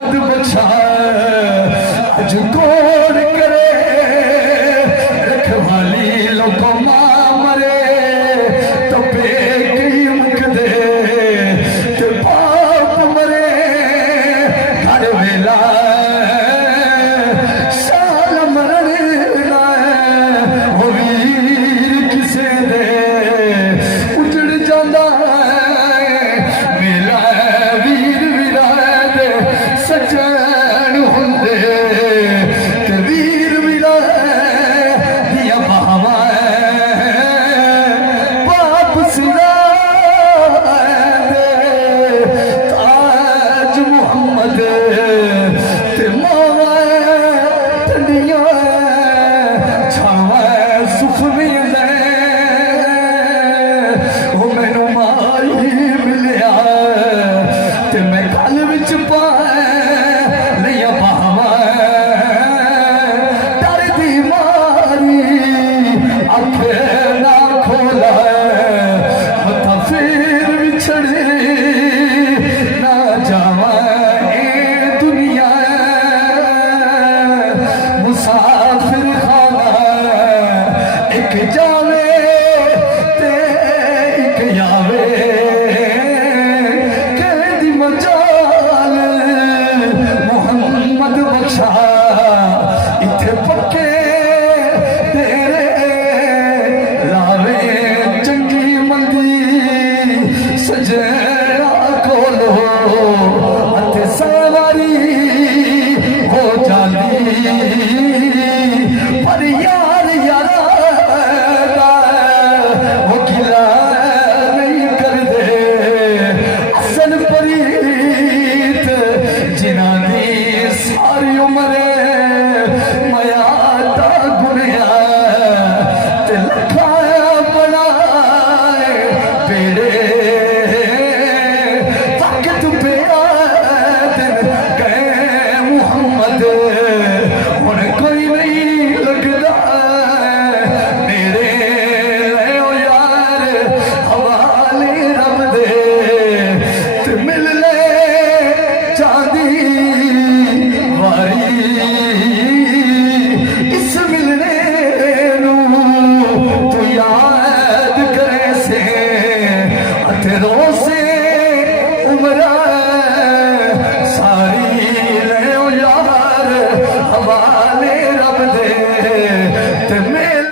बचा अज कौन करे रखवाली लोग मां मरे तो बेटी मुख दे ते बाप मरे घर वेला साल मरण वो वीर किसे दे उजड़ जांदा मेरा वीर विरा दे सच्चा